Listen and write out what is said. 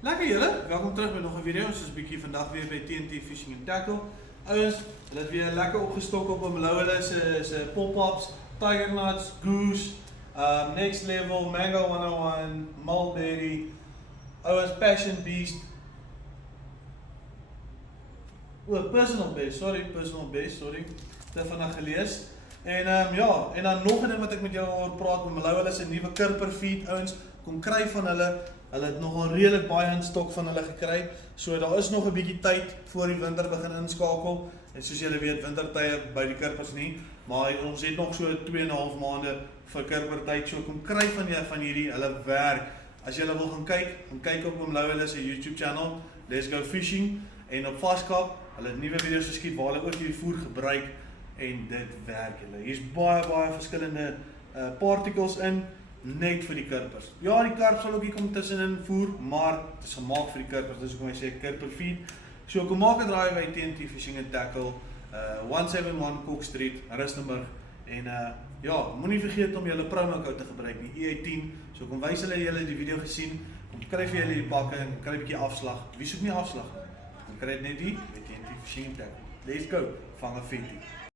Lekker julle, welkom terug bij nog een video. Soos bietjie vandag weer bij TNT Fishing and Tackle. Ouens, hulle het weer lekker opgestok op hom. Hulle se pop-ups, Tiger Nuts, Goose, Next Level, Mango 101, Mulberry, ouens, Passion Beast. Personal Base, sorry. Dit vandag gelees. En ja, en dan nog een ding wat ek met jou oor praat, hulle is 'n nuwe Kurper feed, ouens, kom kry van hulle. Hulle het nogal redelik baie in stok van hulle gekry. So daar is nog 'n bietjie tyd voor die winter begin inskakel. En soos julle weet, wintertye by die Kurpers nie, maar ons het nog so 2,5 maande vir Kurpertyd. So kom kry van hierdie, hulle werk. As julle wil gaan kyk op hulle se YouTube channel, Let's Go Fishing, en op Vaskap, hulle het nuwe video's geskiet waar hulle ook hierdie voer gebruik en dit werk julle. Hier's baie verskillende particles in. Net vir die Kurpers. Ja, die karp sal ook hier kom tussenin voer, maar het is gemaak vir die Kurpers, dis hoekom ek sê Kurper feed. So kom maak 'n draai by TNT Fishing and Tackle, 171 Cook Street, Rustenburg. En ja, moenie vergeet om julle promo code te gebruik, die EA10. So kom wys hulle julle die video gesien, kom kry vir julle die pakke en kry 'n bietjie afslag. Wie soek nie afslag? Dan kry dit net die by TNT Fishing and Tackle. Let's go, vang 'n ventie.